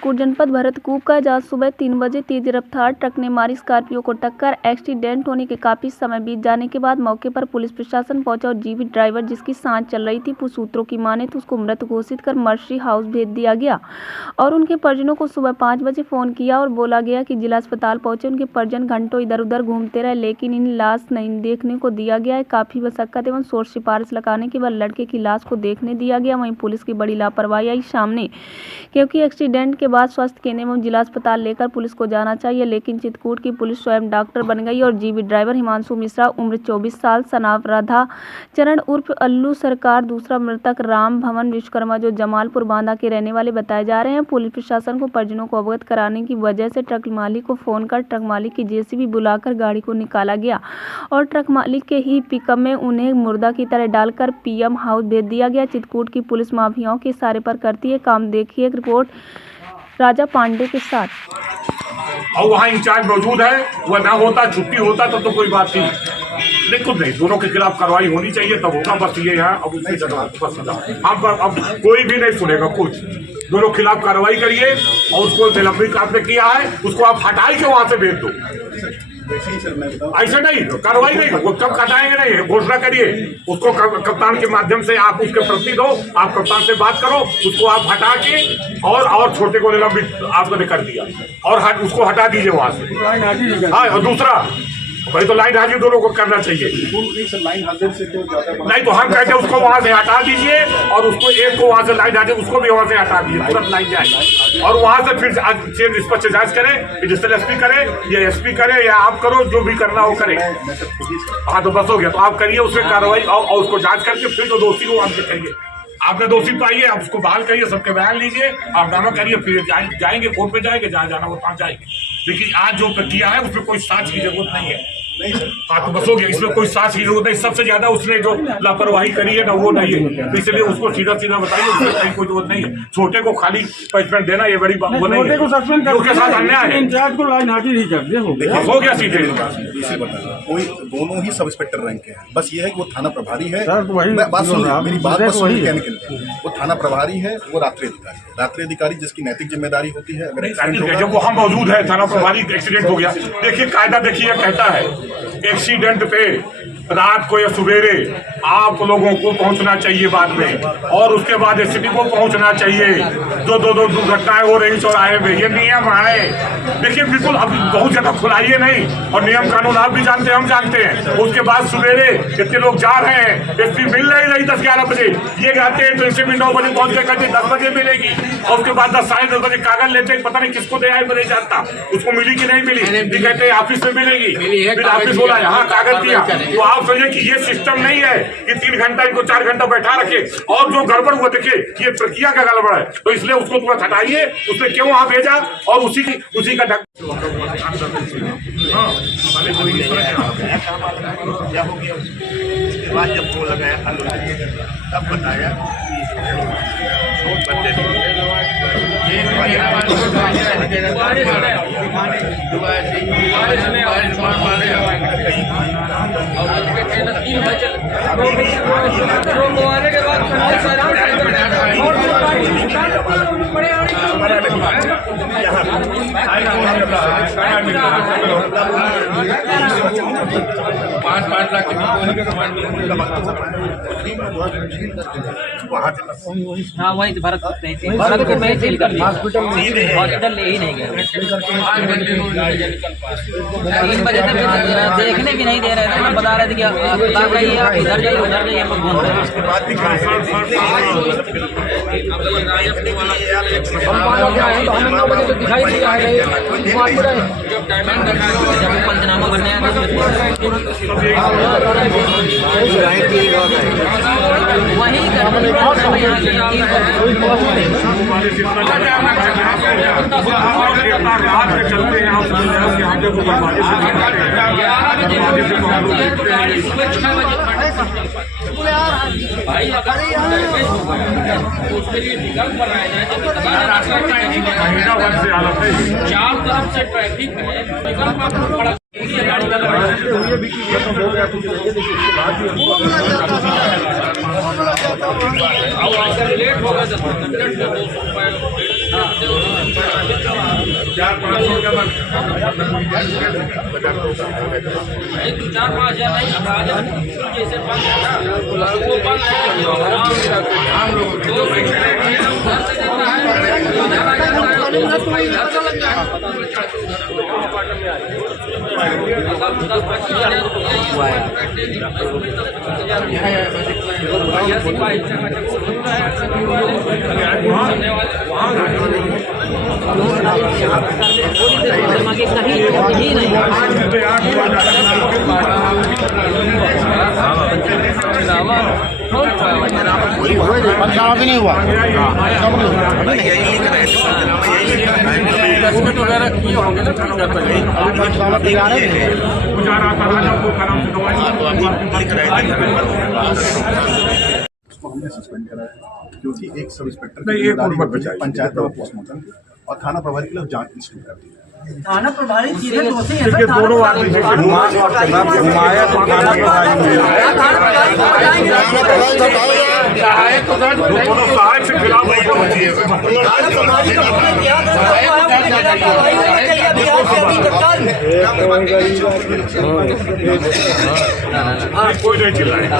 चित्रकूट जनपद भरतकूप का जहां सुबह 3 बजे तेज रफ्तार ट्रक ने मारी स्कॉर्पियो को टक्कर। एक्सीडेंट होने के काफी समय बीत जाने के बाद मौके पर पुलिस प्रशासन पहुंचा और जीवित ड्राइवर जिसकी सांस चल रही थी, सूत्रों की माने तो उसको मृत घोषित कर मर्सी हाउस भेज दिया गया और उनके परिजनों को सुबह 5 बजे फोन किया और बोला गया कि जिला अस्पताल पहुंचे। उनके परिजन घंटों इधर उधर घूमते रहे लेकिन इन लाश नहीं देखने को दिया गया है। काफी मशक्कत एवं शोर सिफारिश लगाने के बाद लड़के की लाश को देखने दिया गया। वहीं पुलिस की बड़ी लापरवाही आई सामने, क्योंकि एक्सीडेंट के बाद स्वास्थ्य केंद्र एवं जिला अस्पताल लेकर पुलिस को जाना चाहिए, लेकिन चित्रकूट की पुलिस स्वयं डॉक्टर बन गई और जीवित ड्राइवर हिमांशु मिश्रा उम्र 24 साल सनाव राधा चरण उर्फ अल्लू सरकार, दूसरा मृतक राम भवन विश्वकर्मा जो जमालपुर बांदा के रहने वाले बताए जा रहे हैं। पुलिस प्रशासन को परिजनों को अवगत कराने की वजह से ट्रक मालिक को फोन कर ट्रक मालिक की जेसीबी बुलाकर गाड़ी को निकाला गया और ट्रक मालिक के ही पिकअप में उन्हें मुर्दा की तरह डालकर पीएम हाउस भेज दिया गया। चित्रकूट की पुलिस माफियाओं के इशारे पर करती है काम। देखिए एक रिपोर्ट राजा पांडे के साथ। और वहाँ इंचार्ज मौजूद है, वह ना होता छुट्टी होता तो कोई बात नहीं, लेकिन नहीं, दोनों के खिलाफ कार्रवाई होनी चाहिए तब होगा। बस ये यहाँ अब उसकी जगह अब कोई भी नहीं सुनेगा कुछ। दोनों खिलाफ कार्रवाई करिए और उसको निलंबित आपने किया है उसको आप हटाई के वहां से भेज दो। ऐसा नहीं कार्रवाई नहीं, वो कब हटाएंगे नहीं, घोषणा करिए उसको कप्तान के माध्यम से आप उसके प्रति दो, आप कप्तान से बात करो, उसको आप हटा के और छोटे को निलंबित आपने कर दिया और उसको हटा दीजिए वहां से। हाँ, और दूसरा भाई तो लाइन हाजिर दोनों को करना चाहिए। नहीं तो हम कहते हैं उसको वहां से हटा दीजिए और उसको एक को वहां से लाइन हाजिर उसको भी वहां से हटा दीजिए, तुरंत लाइन जाए और वहां से फिर चेंज इस पर जांच करें, डिजिटल एसपी करे या एसपी करे या आप करो, जो भी करना हो करे। हाँ तो बस हो गया, तो आप करिए उसमें कार्रवाई और उसको जांच करके फिर जो दोषी को आप दिखाइए। आपने दोषी पाइए, आप उसको बहाल करिए, सबके बयान लीजिए, आप नामा करिए, फिर जाएंगे कोर्ट पे जाएंगे, जहाँ जाना वो वहाँ जाएंगे। लेकिन आज जो प्रक्रिया है उसमें कोई साक्ष्य की जरूरत नहीं है। हाँ तो बस हो गया, इसमें कोई साक्ष्य की जरूरत नहीं। सबसे ज्यादा उसने जो लापरवाही करी है ना वो नहीं है, तो इसलिए उसको सीधा सीधा बताइए, उसमें कहीं कोई जरूरत नहीं है। छोटे को खाली पनिशमेंट देना ये बड़ी बात वो नहीं है, उसके साथ अन्याय है। हो गया सीधे कोई दोनों ही सब इंस्पेक्टर रैंक के हैं, बस ये है कि वो थाना प्रभारी है। बात सुनिए, मेरी बात कहने के लिए वो थाना प्रभारी है, वो रात्रि अधिकारी जिसकी नैतिक जिम्मेदारी होती है। जब वहाँ मौजूद है थाना प्रभारी, एक्सीडेंट हो गया, देखिए कायदा देखिए कहता है एक्सीडेंट पे रात को या सवेरे आप लोगों को पहुंचना चाहिए बाद में, और उसके बाद एसपी को पहुंचना चाहिए। जो दो दुर्घटनाएं हो रही चौराहे में, ये नियम है। देखिए बिल्कुल अब बहुत ज्यादा खुलाइए नहीं, और नियम कानून आप भी जानते हैं, हम जानते हैं। उसके बाद सवेरे कितने लोग जा रहे हैं, एसपी मिल नहीं 10-11 बजे, ये गाते हैं तो एसपी 9 बजे पहुंच के कहते 10 बजे मिलेगी, और उसके बाद 10-10:30 बजे कागज लेते हैं, पता नहीं किसको दे आए, नहीं जानता उसको मिली कि नहीं मिली, ये कहते हैं ऑफिस में मिलेगी, फिर ऑफिस बोला यहाँ कागज दिया। तो आप समझे कि ये सिस्टम नहीं है कि 3 घंटा इनको 4 घंटा बैठा रखे, और जो गड़बड़ हुआ देखिए ये प्रक्रिया का गड़बड़ है, तो इसलिए उसको तुरंत हटाइए। उसने क्यों वहां भेजा और उसी का ढक जब वो लगाया तब बताया $5 लाख हाँ वही भारत को मैं जेल कर लिया, हॉस्पिटल ले ही नहीं गया। 3 बजे तक देखने भी नहीं दे रहे थे, बता रहे थे कि अस्पताल जाइए, आप इधर जाइए उधर जाइए, हम घूम रहे हैं। पंचनामा बनने वही चलते हैं भाई उसके लिए विकल्प बनाया जाए, चार तरफ से ट्रैफिक है, विकल्प आपको बड़ा लेट होगा 200 रुपये। उसको हमने सस्पेंड करा है क्योंकि एक सब इंस्पेक्टर नहीं, की एक जिम्मेदारी मत होती है बचाइए। पंचायत दवा पोस्टमार्टम की, और थाना प्रभारी के लिए जांच इंस्टीट्यूट कर दी है। थाना प्रभारी सीधे दोषी है देखिए दोनों आदमी से घुमाया तो थाना प्रभारी दोनों सहायक से खिलाफ कोई नहीं चिल्लाएगा,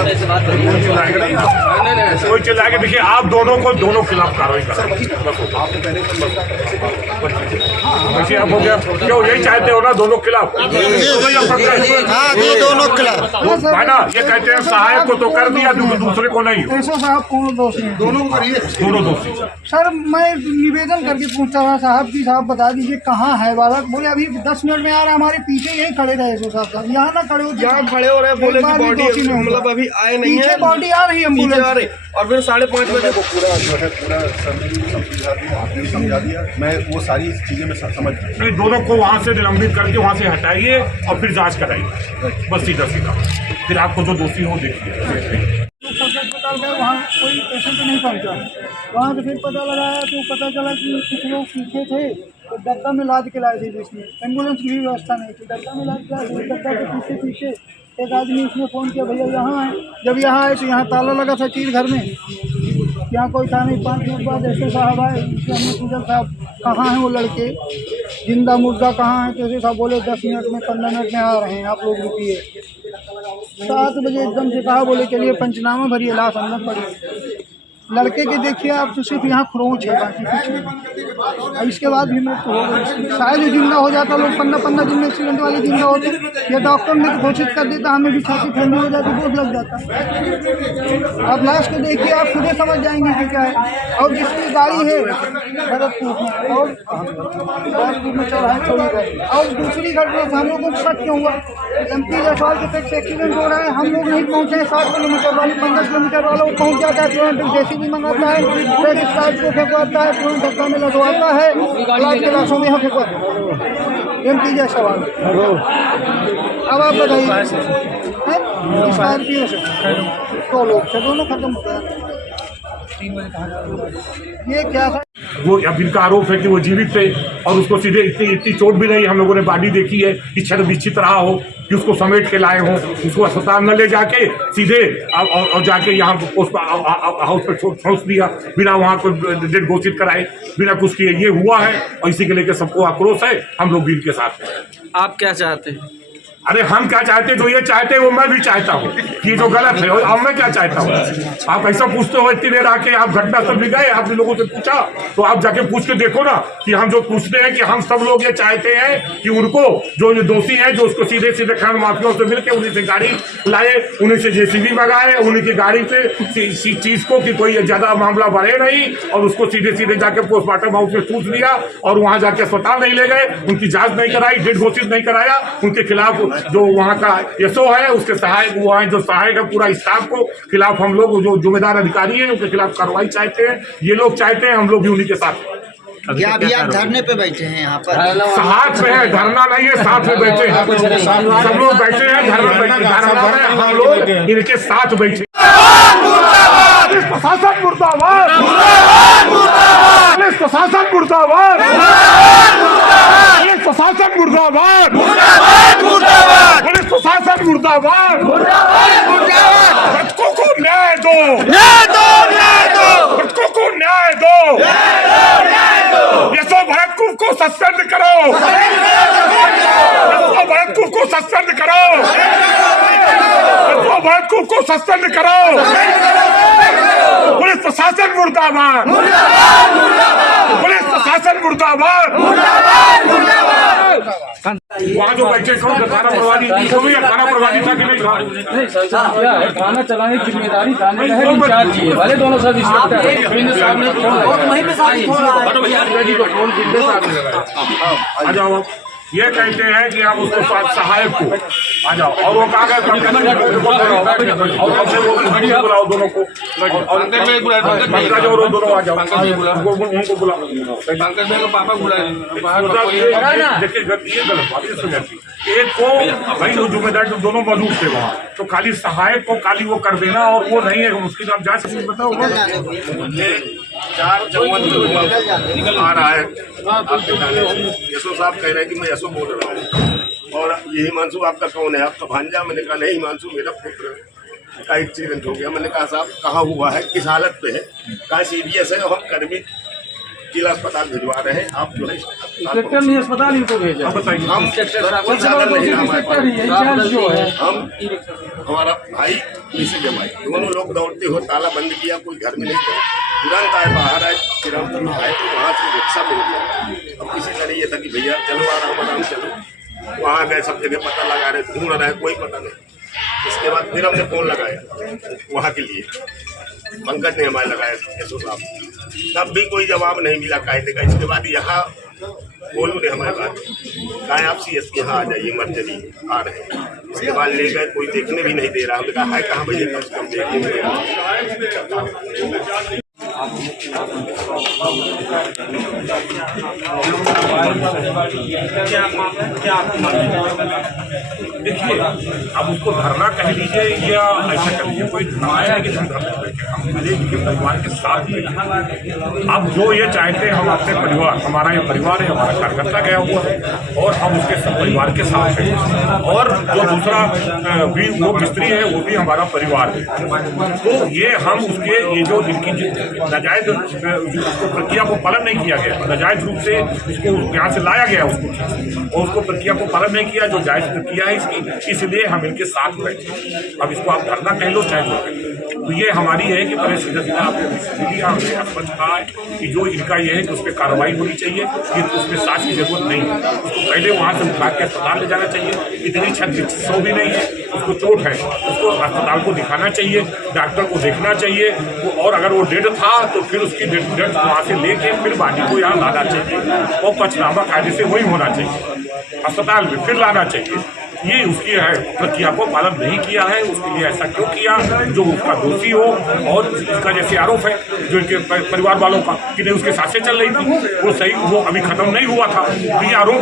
कोई चिल्लाएगा। देखिए आप दोनों को दोनों खिलाफ कार्रवाई करें। वैसे आप हो गया क्यों यही चाहते हो ना दोनों खिलाफ? हाँ दोनों खिलाफ है ना, ये कहते हैं सहायक को तो कर दिया दूसरे को नहीं। ऐसा साहब कौन दोषी हैं? दोनों को करिए। दोनों दोषी। सर मैं निवेदन करके पूछता था साहब की साहब बता दीजिए कहाँ है बालक। बोले अभी 10 मिनट में आ रहा, हमारे पीछे यही खड़े रहे सो साहब यहाँ ना खड़े हो, यहाँ खड़े हो रहे हैं, बोले कि बॉडी मतलब अभी आए नहीं है, पीछे बॉडी आ रही है नीचे एम्बुलेंस। आ रहे, और फिर 5:30 बजे को पूरा जो है पूरा समझा दिया, आपने भी समझा दिया, मैं वो सारी चीजें मैं समझ गया। नहीं दोनों को वहाँ से निलंबित करके वहाँ से हटाइए और फिर जांच कराइए, बस सीधा सीधा। फिर आपको जो दोषी हो देखिए। अस्पताल गए, वहाँ कोई पेशेंट नहीं पहुँचा। वहाँ से फिर पता लगाया तो पता चला कि कुछ लोग पीछे थे तो डब्बा में लाद के लाए थे, जिसमें एम्बुलेंस की भी व्यवस्था नहीं थी, डब्बा में लाद के लाए थे। डब्बा के पीछे पीछे एक आदमी उसने फ़ोन किया भैया यहाँ आए। जब यहाँ आए तो यहाँ ताला लगा था चीज घर में, यहाँ कोई था नहीं। 5 मिनट बाद ऐसे साहब आए, उससे हमने पूछा साहब कहाँ हैं वो लड़के, जिंदा मुर्दा कहाँ है? तो ऐसे साहब बोले 10 मिनट में 15 मिनट में आ रहे हैं, आप लोग रुकिए। 7 बजे एकदम से कहा, बोले चलिए पंचनामा भरिए, लाश अंदर पड़ी। लड़के के देखिए आप तो सिर्फ यहाँ खरोंच है, बाकी कुछ नहीं। इसके बाद भी मृत्यु हो गई। शायद जिंदा हो जाता, लोग 15 दिन में एक्सीडेंट वाले जिंदा होते, या डॉक्टर ने घोषित कर देता, हमें भी छाती ठंडी हो जाती, बहुत लग जाता। आप लाश को देखिए, आप खुद समझ जाएंगे कि क्या है। और जिसकी गाड़ी है भरतपुर में और भरतपुर में चौराहे चौड़ी गए। और दूसरी घटना से हम लोगों को शक क्यों हुआ? MP जयसवाल के पेट से एक्सीडेंट हो रहा है, हम लोग नहीं पहुँचे। 7 किलोमीटर वाले 15 किलोमीटर वाला वो पहुँच जाता है, तुरंत JCB मंगाता है, फिर इस साइड को फेंकवाता है, तुरंत धक्का में लगवाता है, लाश के लाशों में यहाँ फेंकवाता है। MP जयसवाल। अब आप बताइए, स्कॉर्पियो से 2 लोग थे, दोनों खत्म हो गया। ये क्या था? वो अब इनका आरोप है कि वो जीवित थे और उसको सीधे इतनी चोट भी नहीं, हम लोगों ने बॉडी देखी है कि छद विच्छित रहा हो कि उसको समेट के लाए हों, उसको अस्पताल न ले जाके सीधे और जाके यहाँ हाउस पर छोड़ दिया बिना वहाँ कोई डेट घोषित कराए, बिना कुछ किए। ये हुआ है और इसी के लेकर सबको आक्रोश है, हम लोग भी इनके साथ हैं। आप क्या चाहते हैं? अरे हम क्या चाहते हैं, जो ये चाहते हैं वो मैं भी चाहता हूँ कि जो गलत है। और अब मैं क्या चाहता हूँ, आप ऐसा पूछते हो इतनी देर आके, आप घटना स्थल भी गए, आपने लोगों से पूछा तो आप जाके पूछ के देखो ना कि हम जो पूछते हैं कि हम सब लोग ये चाहते हैं कि उनको जो ये दोषी हैं, जो उसको सीधे सीधे खान माफियाओं से मिलकर उन्हीं से गाड़ी लाए, उन्हीं से JCB मंगाए, उन्हीं की गाड़ी से चीज को कि कोई ज्यादा मामला बढ़े नहीं, और उसको सीधे सीधे जाके पोस्टमार्टम हाउस में सूच दिया और वहां जाके अस्पताल नहीं ले गए, उनकी जांच नहीं कराई, डेट घोषित नहीं कराया। उनके खिलाफ जो वहाँ का SO है, उसके सहायक वो है, जो सहायक है, पूरा स्टाफ को खिलाफ हम लोग जो जिम्मेदार अधिकारी हैं उनके खिलाफ कार्रवाई चाहते हैं। ये लोग चाहते हैं, हम लोग भी उन्हीं के साथ। क्या अभी आप धरने पे बैठे हैं यहाँ पर? साथ में है, धरना नहीं है, साथ में बैठे हैं, सब लोग बैठे हैं धरना में, हम लोग इनके साथ बैठे। प्रशासन मुर्दाबाद, पुलिस प्रशासन मुर्दाबाद, पुलिस प्रशासन मुर्दाबाद, पुलिस प्रशासन मुर्दाबाद। बच्चों को न्याय दो, बच्चों को न्याय दो। बेवकूफ को सस्पेंड करो। पुलिस प्रशासन मुर्दाबाद, पुलिस प्रशासन मुर्दाबाद। वहाँ जो बैठे कौन थाना प्रभारी, थाना प्रभारी था कि नहीं था? थाना चलाने की जिम्मेदारी थाने का है, इंचार्ज जी है, भले दोनों सब इंस्पेक्टर हैं। आ जाओ, ये कहते हैं कि हम उसको सहायक को आ जाओ, और वो कहा गया बुलाओ दोनों को, और दोनों आ जाओ, उनको बुलाओ। पापा बुलाए, देखिए ये गलत बात है, सुनिए एक को भाई जो जिम्मेदार दोनों मौजूद थे वहाँ, तो खाली सहायक को खाली वो कर देना और वो नहीं है, उसकी आप जांच बताओ। मुझे 4 जवान निकल आ रहा है आपके थाने से। यशो साहब कह रहे हैं कि मैं यशो बोल रहा हूँ, और ये हिमांशु आपका कौन है? आपका भांजा? मैंने कहा नहीं, हिमांशु मेरा पुत्र का एक्सीडेंट हो गया। मैंने कहा साहब कहाँ हुआ है, किस हालत पे है? कहाँ सीरियस है? और हम कर्मी जिला अस्पताल भिजवा रहे हैं, आप जो है इंस्पेक्टर ने अस्पताल इनको भेजा। हम हमारा भाई इसी के भाई दोनों लोग दौड़ते हुए ताला बंद किया, कोई घर में नहीं था, तुरंत आए बाहर आए, फिर हम दोनों आए तो वहाँ से रिक्शा मिल गया। अब किसी तरह ये था कि भैया चलो आराम चलो, वहाँ गए, सब जगह पता लगा रहे, ढूंढ रहे, कोई पता नहीं। इसके बाद फिर हमने फोन लगाया वहाँ के लिए, पंकज ने हमारे लगाया यशो साहब, तब भी कोई जवाब नहीं मिला कायदे का। इसके बाद यहाँ बोलू ने हमारे बात कहा आप CS के यहाँ आ जाइए, इमरजेंसी आ रहे हैं। इसके बाद ले गए, कोई देखने भी नहीं दे रहा। हमने कहा है कहाँ भैया, कम से कम देखने। देखिए अब उसको धरना कह लीजिए या ऐसा कर लीजिए, कोई धरना है कि हम धरने बैठे, हम के परिवार के साथ में। अब जो ये चाहते हैं हम अपने परिवार, हमारा ये परिवार है, हमारा कार्यकर्ता गया हुआ है और हम उसके सब परिवार के साथ हैं, और जो दूसरा भी वो मिस्त्री है वो भी हमारा परिवार है। तो ये हम उसके ये जो इनकी नाजायज उसको प्रक्रिया को पालन नहीं किया गया, नाजायज रूप से उसको यहाँ से लाया गया उसको, और उसको प्रक्रिया को पालन नहीं किया जो जायज प्रक्रिया है इसकी, इसलिए हम इनके साथ बैठे। अब इसको आप धरना कह लो चाहे तो ये हमारी है कि पहले सीधा सीधा आपने स्पष्ट कहा कि जो इनका ये है कि उस पर कार्रवाई होनी चाहिए, ये उसमें साथ की जरूरत नहीं है। उसको पहले वहाँ से उठा के अस्पताल ले जाना चाहिए, इतनी सौ भी नहीं है, उसको चोट है, उसको अस्पताल को दिखाना चाहिए, डॉक्टर को देखना चाहिए, और अगर वो डेड था तो फिर उसकी डेड वहाँ से लेके फिर बॉडी को यहाँ लाना चाहिए, और पंचनामा कायदे से वही होना चाहिए, अस्पताल में फिर लाना चाहिए। ये उसकी है प्रक्रिया को पालन नहीं किया है, उसके लिए ऐसा क्यों किया जो उसका दोषी हो, और इसका जैसे आरोप है जो इनके परिवार वालों का कि नहीं उसके सांसें चल रही थी, वो सही, वो अभी खत्म नहीं हुआ था, तो ये आरोप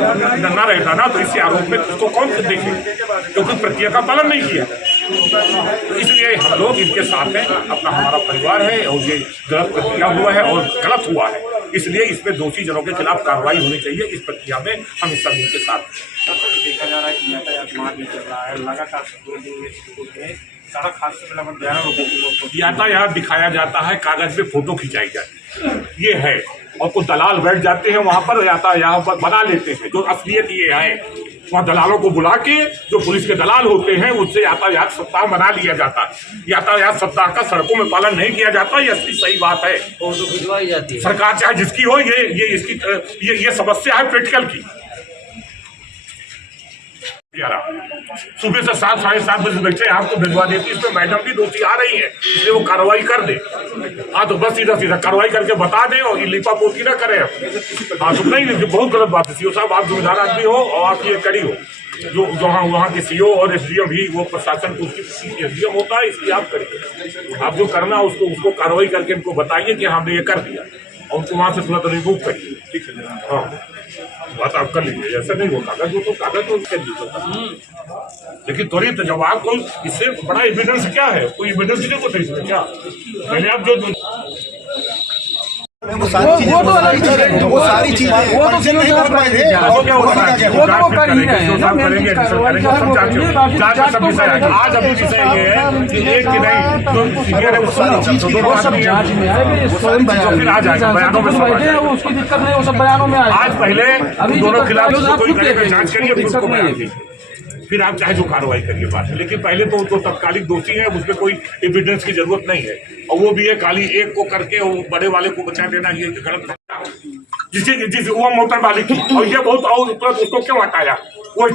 ना रहता ना, तो इसी आरोप में उसको कौन देखे, क्योंकि प्रक्रिया का पालन नहीं किया। तो इसलिए हम लोग इनके साथ हैं, अपना हमारा परिवार है, और ये गलत प्रक्रिया हुआ है और गलत हुआ है, इसलिए इसमें दोषी जनों के खिलाफ कार्रवाई होनी चाहिए। इस प्रक्रिया में हम इस सभी के साथ देखा जा रहा है कि यातायात मार्ग नहीं चल रहा है, लगातार सड़क हादसे में लगभग 11 लोगों की यातायात दिखाया जाता है, कागज पे फोटो खिंचाई जाती है, ये है, और कुछ दलाल बैठ जाते हैं वहाँ पर यातायात बना लेते हैं, जो असलियत ये है वहाँ दलालों को बुला के जो पुलिस के दलाल होते हैं उससे यातायात सप्ताह बना लिया जाता है। यातायात सप्ताह का सड़कों में पालन नहीं किया जाता, ये असली सही बात है। सरकार चाहे जिसकी हो, ये इसकी ये समस्या है प्रैक्टिकल की। सुबह से 7 साढ़े 7 बजे बैठे आपको भिजवा देती, इसमें मैडम भी दोषी आ रही है, इसलिए वो कार्रवाई कर दे। हाँ तो बस सीधा सीधा कार्रवाई करके बता दे और ये लिपा पोती ना करे। हाँ तो नहीं, बहुत गलत बात है। सीओ साहब आप जिम्मेदार आदमी हो और आपकी ये कड़ी हो, जो वहाँ के CO और SDM भी वो प्रशासन को उसकी SDM होता है, इसलिए आप करिए, आप जो करना उसको कार्रवाई करके इनको बताइए कि हमने ये कर दिया, और उनको वहाँ से तुरंत रिमूव करिए, ठीक है। हाँ बात आप कर लीजिए, ऐसा नहीं होता कागज तो कर दीजिए, लेकिन त्वरित जवाब को, इससे बड़ा एविडेंस क्या है, कोई एविडेंस नहीं होता इसमें क्या, मैंने आप जो वो सारी चीजें वो तो नहीं कर पाए थे, वो कर ही रहे हैं ना, आज अभी विषय ये है कि एक की नहीं जो सीनियर है वो सब जांच में आए, फिर आ जाएगा बयानों में, उसकी दिक्कत नहीं, वो सब बयानों में आए। आज पहले दोनों खिलाफ कोई जांच करिए, फिर आप चाहे जो कार्रवाई करिए बात है। लेकिन पहले तो जो तत्कालिक दोषी है उसमें कोई एविडेंस की जरूरत नहीं है, और वो भी है खाली एक को करके वो बड़े वाले को बचा देना, ये गलत है। जिस वो मोटर मालिक की, और ये बहुत और उसको क्यों हटाया? वो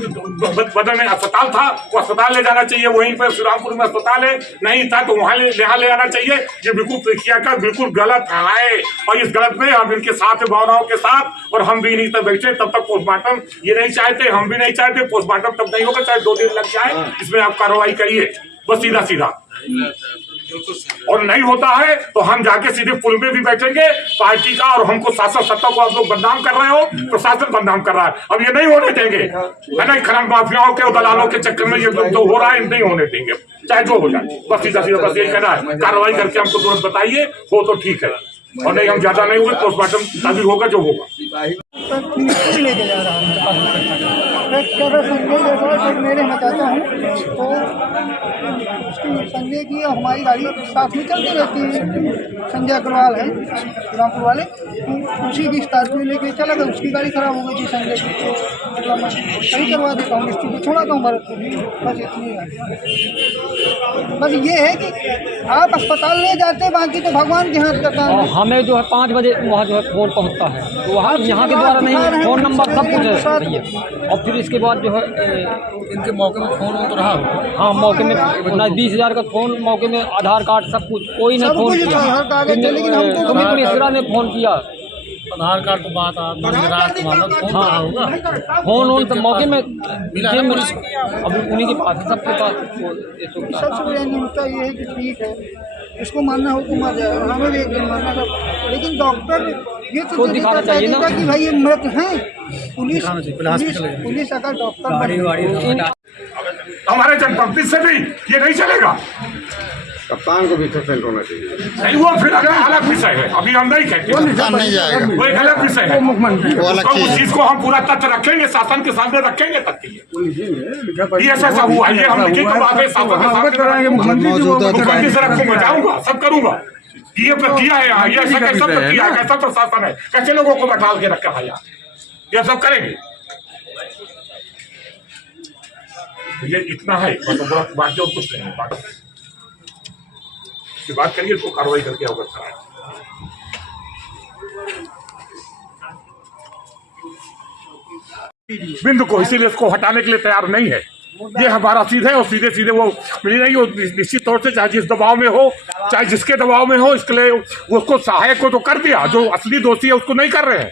बदल में अस्पताल था, वो अस्पताल ले जाना चाहिए, वहीं पर श्रीरामपुर में अस्पताल है, नहीं था तो वहां ले आना चाहिए। ये बिल्कुल किया का बिल्कुल गलत है, और इस गलत में हम इनके साथ भावनाओं के साथ, और हम भी नहीं तक बैठे तब तक पोस्टमार्टम ये नहीं चाहते, हम भी नहीं चाहते पोस्टमार्टम तब नहीं होगा, चाहे 2 दिन लग जाए, इसमें आप कार्रवाई करिए बस सीधा। और नहीं होता है तो हम जाके सीधे पुल में भी बैठेंगे पार्टी का, और हमको शासन सत्ता को आप लोग बदनाम कर रहे हो, प्रशासन बदनाम कर रहा है, अब ये नहीं होने देंगे, है ना? खनन माफियाओं के और दलालों के चक्कर में ये जो हो रहा है नहीं होने देंगे, चाहे जो हो जाए, बस सीधा बस यही कहना है। कार्रवाई करके हमको तुरंत बताइए, हो तो ठीक है, और नहीं हम ज्यादा नहीं हुए, पोस्टमार्टम तभी होगा जो होगा। लेके जा रहा हूँ संजय जैसा मेरे मैं चाहता हूँ, तो उसकी संजय की हमारी गाड़ी साथ में चलती रहती है। संजय अग्रवाल है रामपुर वाले, तो उसी की स्कॉर्पियो लेके चला गया, उसकी गाड़ी खराब हो गई थी संजय की, तो मतलब मैं सही करवा देता हूँ, स्थिति छोड़ाता हूँ भरत को भी, बस इतनी है। बस ये है कि आप अस्पताल ले जाते, बाकी तो भगवान के हाथ करता है। हमें जो है 5 बजे वहाँ जो है फोन पहुँचता है, तो वहाँ यहाँ के द्वारा नहीं, फोन नंबर सब कुछ है भैया, और फिर इसके बाद जो है इनके मौके में फोन तो रहा होगा। हाँ मौके में 20,000 का फोन, मौके में आधार कार्ड सब कुछ, कोई ने फोन किया, अमित मिश्रा ने फोन किया, आधार कार्ड तो बात रात फोन हाँ होगा, फोन तो मौके में अब उन्हीं के पास है, सबके पास। सबसे बड़ा न्यूनता ये है कि ठीक है, इसको मानना हो तो मर जाए, हमें भी एक दिन मानना था, लेकिन डॉक्टर ये तो दिखाना चाहिए ना कि भाई ये मृत हैं। पुलिस अगर डॉक्टर हमारे जनपंक्ति से भी ये नहीं चलेगा, कप्तान को भी सस्पेंड होना चाहिए। नहीं वो फिर अलग विषय है, अभी हम नहीं कहते, नहीं जाएगा, वो एक अलग विषय है, उस चीज को हम पूरा तथ्य रखेंगे, शासन के सामने रखेंगे तक ये ऐसा हुआ, ये हम लिखेंगे बाद में शासन के सामने मुख्यमंत्री से रखूंगा, जाऊंगा, सब करूंगा। ये किया है यहाँ, ये ऐसा कैसा किया है, कैसा प्रशासन है, कैसे लोगों को बैठा के रखा है यहाँ, ये सब करेंगे। ये इतना है, बाकी और कुछ नहीं है, की बात करिए तो कार्रवाई करके अवगत कराएं। बिंदु को इसीलिए इसको हटाने के लिए तैयार नहीं है, ये हमारा सीधे और सीधे वो मिली नहीं हो, निश्चित तौर से चाहे जिस दबाव में हो, चाहे जिसके दबाव में हो, इसके लिए उसको सहायक को तो कर दिया, जो असली दोषी है उसको नहीं कर रहे हैं।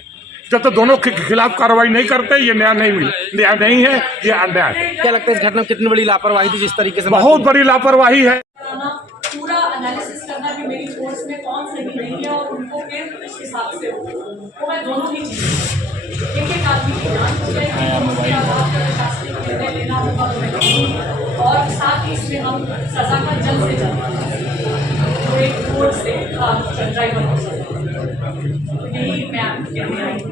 जब तक दोनों के खिलाफ कार्रवाई नहीं करते ये न्याय नहीं है, ये अन्याय है। क्या लगता है इस घटना में कितनी बड़ी लापरवाही थी, जिस तरीके से बहुत बड़ी लापरवाही है। पूरा एनालिसिस करना कि मेरी फोर्स में कौन सही नहीं है और उनको फिर उस हिसाब से हो, तो मैं दोनों ही चीज़ें एक आदमी की जान हो जाएगी, प्रशासनिक निर्णय लेना होगा और साथ ही इसमें हम सजा का जल्द से जल्द जो एक कोर्ट से ड्राइवर हो सकता है, यही मैं कहती हूँ।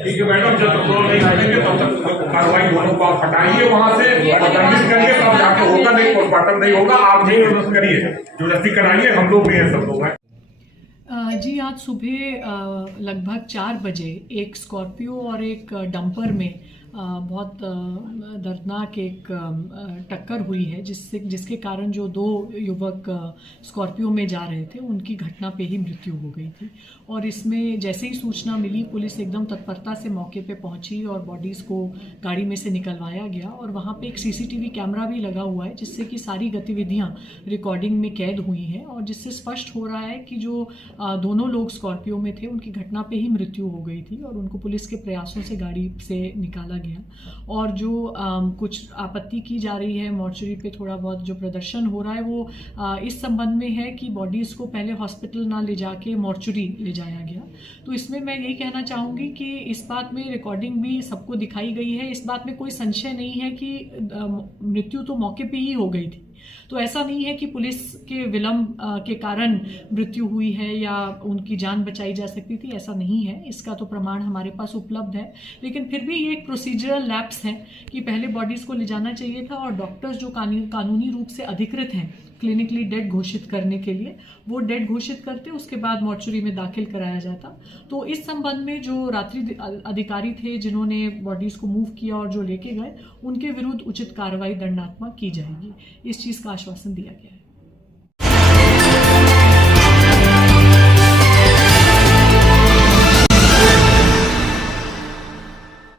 ठीक है मैडम, जब तक लोग नहीं आएंगे तब तक कार्रवाई दोनों को आप हटाइए वहाँ से, दंडित करिए, तब जाके होगा, नहीं पोस्टमार्टम नहीं होगा, आप नहीं करिए, जबरदस्ती कराइए, हम लोग भी हैं, सब लोग हैं। जी आज सुबह लगभग 4 बजे एक स्कॉर्पियो और एक डंपर में बहुत दर्दनाक एक टक्कर हुई है, जिसके कारण जो 2 युवक स्कॉर्पियो में जा रहे थे उनकी घटना पे ही मृत्यु हो गई थी। और इसमें जैसे ही सूचना मिली पुलिस एकदम तत्परता से मौके पे पहुंची और बॉडीज़ को गाड़ी में से निकलवाया गया, और वहाँ पे एक सीसीटीवी कैमरा भी लगा हुआ है जिससे कि सारी गतिविधियाँ रिकॉर्डिंग में कैद हुई हैं, और जिससे स्पष्ट हो रहा है कि जो दोनों लोग स्कॉर्पियो में थे उनकी घटना पे ही मृत्यु हो गई थी और उनको पुलिस के प्रयासों से गाड़ी से निकाला गया। और जो कुछ आपत्ति की जा रही है मॉर्चरी पे थोड़ा बहुत जो प्रदर्शन हो रहा है वो इस संबंध में है कि बॉडीज़ को पहले हॉस्पिटल ना ले जाके मॉर्चरी ले जाया गया। तो इसमें मैं यही कहना चाहूँगी कि इस बात में रिकॉर्डिंग भी सबको दिखाई गई है, इस बात में कोई संशय नहीं है कि मृत्यु तो मौके पे ही हो गई थी, तो ऐसा नहीं है कि पुलिस के विलंब के कारण मृत्यु हुई है या उनकी जान बचाई जा सकती थी, ऐसा नहीं है। इसका तो प्रमाण हमारे पास उपलब्ध है, लेकिन फिर भी ये एक प्रोसीजरल लैप्स है कि पहले बॉडीज़ को ले जाना चाहिए था और डॉक्टर्स जो कानूनी रूप से अधिकृत हैं क्लिनिकली डेड घोषित करने के लिए, वो डेड घोषित करते, उसके बाद मॉर्चुरी में दाखिल कराया जाता। तो इस संबंध में जो रात्रि अधिकारी थे जिन्होंने बॉडीज़ को मूव किया और जो लेके गए, उनके विरुद्ध उचित कार्रवाई दंडात्मक की जाएगी, इस चीज़ का आश्वासन दिया गया है।